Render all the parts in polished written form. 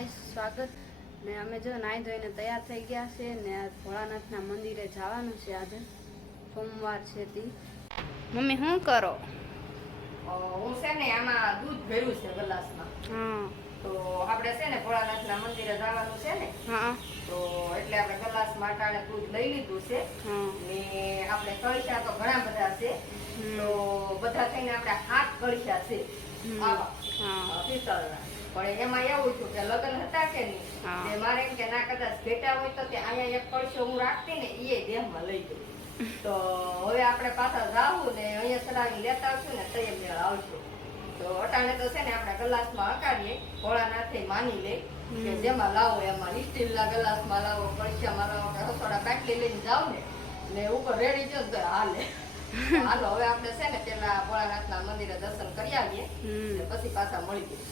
હાય સ્વાગત ને અમે જો નાઈ ધોઈને તૈયાર થઈ ગયા છે ને ભોળાનાથના મંદિરે જવાનું છે આજે સોમવાર છે તી મમ્મી શું કરો હું છે ને આમાં દૂધ ભર્યું છે ગ્લાસમાં હા તો આપણે છે ને ભોળાનાથના મંદિરે જવાનું છે ને હા તો એટલે આપણે ગ્લાસમાં અટાણે દૂધ લઈ લીધું છે હા ને આપણે કળશા તો ઘણા બધા છે તો બધા થઈને આપણે 7 કળશા છે આવા હા પિત્તળના પણ એમાં એવું થયું કે લગ્ન હતા કે નહીં હા. તે મારે એમ કે ના કદાચ ભેટા હોય તો તે અહીંયા એક કળશો હું રાખતી ને એ દેહમાં લઈ ગઈ તો હવે આપણે પાછા જાવું ને અહીંયા ચડાવી લેતા આવશું ને તઈ મેળ આવશું તો અટાણે તો છે ને આપણે ગ્લાસમાં હકારીએ ભોળાનાથે માની લે કે જેમાં લાવો એમાં સ્ટીલના ગ્લાસમાં લાવો કળશામાં લાવો કે રસોડા બાટલી લઈને જાવ ને ઉપર રેડી જો તો હાલે હાલો હવે આપણે છે ને પેલા ભોળાનાથના મંદિરે દર્શન કરી આવીએ ને પછી પાછા મળી જઈએ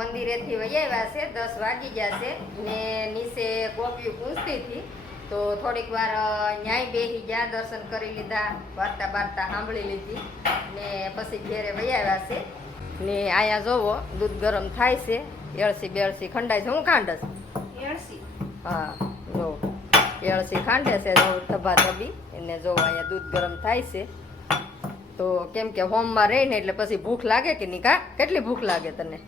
મંદિરેથી વૈયા છે 10 વાગી ગયા છે ને નીચે ગોપીઓ પૂછતી હતી તો થોડીક વાર ન્યાય બેસી ગયા દર્શન કરી લીધા વાર્તા બાર્તા સાંભળી લીધી ને પછી ઘેરે વૈયા છે ને અહીંયા જોવો દૂધ ગરમ થાય છે એળસી બેળસી ખંડાય છે હું ખાંડસ એળસી હા જો એળસી ખાંડે છે જો ધબા ધબી એને જો અહીંયા દૂધ ગરમ થાય છે તો કેમ કે હોમમાં રહીને એટલે પછી ભૂખ લાગે કે નહીં કા કેટલી ભૂખ લાગે તને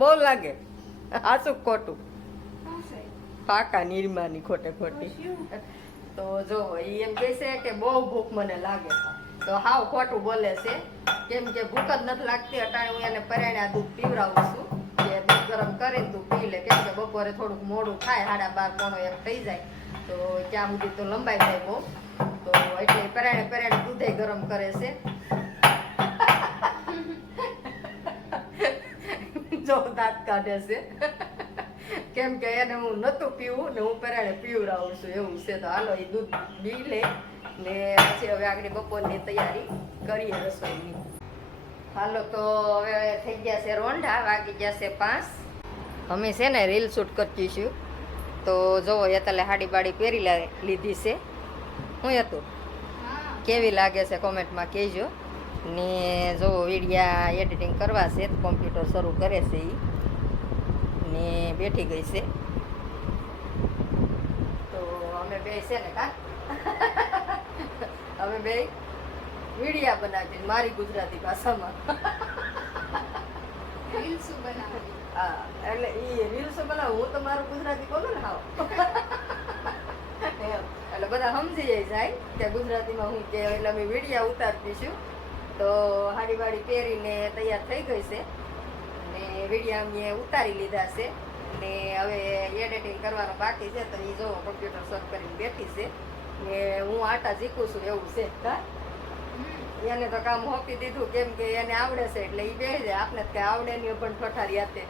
બહુ લાગે આસુક ખોટું પાકા નિર્માની ખોટે ખોટી તો જો એમ કહે છે કે બહુ ભૂખ મને લાગે તો હાવ ખોટું બોલે છે કેમ કે ભૂખ જ નથી લાગતી અટાણે હું એને પરાણે દૂધ પીવડાવું છું કે દૂધ ગરમ કરીને તું પી લે કેમ કે બપોરે થોડુંક મોડું થાય 12:30 થઈ જાય તો ત્યાં સુધી તો લંબાઈ જાય બહુ તો એટલે પરાણે દૂધે ગરમ કરે છે જો દાંત કાઢે છે કેમ કે એને હું નતું પીવું ને હું પરાણે પીવડાવું છું એવું છે તો હાલો એ દૂધ પી લે ને પછી હવે આગળ બપોરની તૈયારી કરીએ રસોઈની હાલો તો હવે થઈ ગયા છે રોંઢા વાગી ગયા છે 5 અમે છે ને રીલ શૂટ કરતી છું તો જોવો એટલે હાડી બાડી પહેરી લીધી છે હું હતું કેવી લાગે છે કોમેન્ટમાં કહેજો ને જો વિડીયા એડિટિંગ કરવા છે તો કોમ્પ્યુટર શરૂ કરે છે એ ને બેઠી ગઈ છે તો અમે બે છે ને કા અમે બે વિડીયા બનાવી મારી ગુજરાતી ભાષામાં રીલ્સ બનાવી હા એટલે એ રીલ્સ બનાવું હું તો મારું ગુજરાતી બોલું ને હાવ એટલે બધા સમજી જાય કે ગુજરાતીમાં હું કે એટલે અમે વિડીયા ઉતારતી છું તો હાડી વાડી પહેરીને તૈયાર થઈ ગઈ છે ને વિડીયા અમે ઉતારી લીધા છે ને હવે એડિટિંગ કરવાનું બાકી છે તો એ જો કમ્પ્યુટર સર્ચ કરીને બેઠી છે ને હું આટા શીખું છું એવું છે હા એને તો કામ હોપી દીધું કેમ કે એને આવડે છે એટલે એ બેસી જાય આપણે કઈ આવડે નહીં પણ ઠઠારી હાથે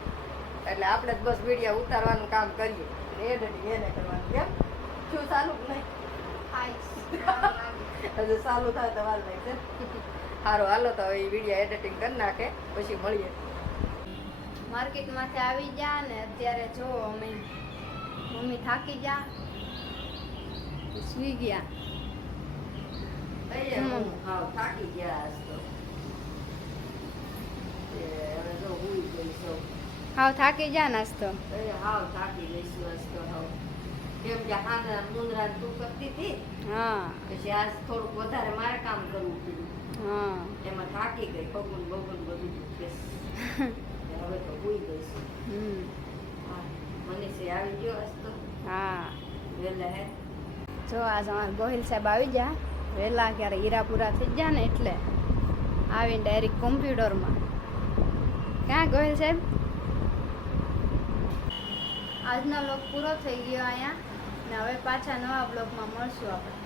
એટલે આપણે બસ વિડીયા ઉતારવાનું કામ કરીએ ને એડિટિંગ એને કરવાનું કેમ શું ચાલુ નહીં હજુ ચાલુ થાય તો વાર લાગશે સારું હાલો તો હવે વિડીયો એડિટિંગ કરી નાખે પછી મળીએ માર્કેટમાંથી આવી ગયા ને અત્યારે જો અમે મમ્મી થાકી ગયા સુઈ ગયા હાવ થાકી ગયા આજ તો હવે જો હુઈ ગઈ છું હાવ થાકી ગયા નાસ્તો હાવ થાકી ગઈ છું આજ તો હાવ કેમ કે હાના મુંદરા તું કરતી હતી હા પછી આજ થોડુંક વધારે મારે કામ કરવું પડ્યું થાકી ગઈ પગુન બગુન બધું દુખે છે. હવે તો હુઈ ગઈશું. હા મનીષે આવી ગયો આજ તો હા વહેલા હે. જો આજ અમારા ગોહિલ સાહેબ આવી ગયા વહેલા, ક્યારે હીરા પૂરા થઈ ગયા ને એટલે આવીને ડાયરેક્ટ કોમ્પ્યુટરમાં. ક્યાં ગોહિલ સાહેબ? આજનો બ્લોગ પૂરો થઈ ગયો અહીંયા ને હવે પાછા નવા બ્લોગમાં મળશું આપણે.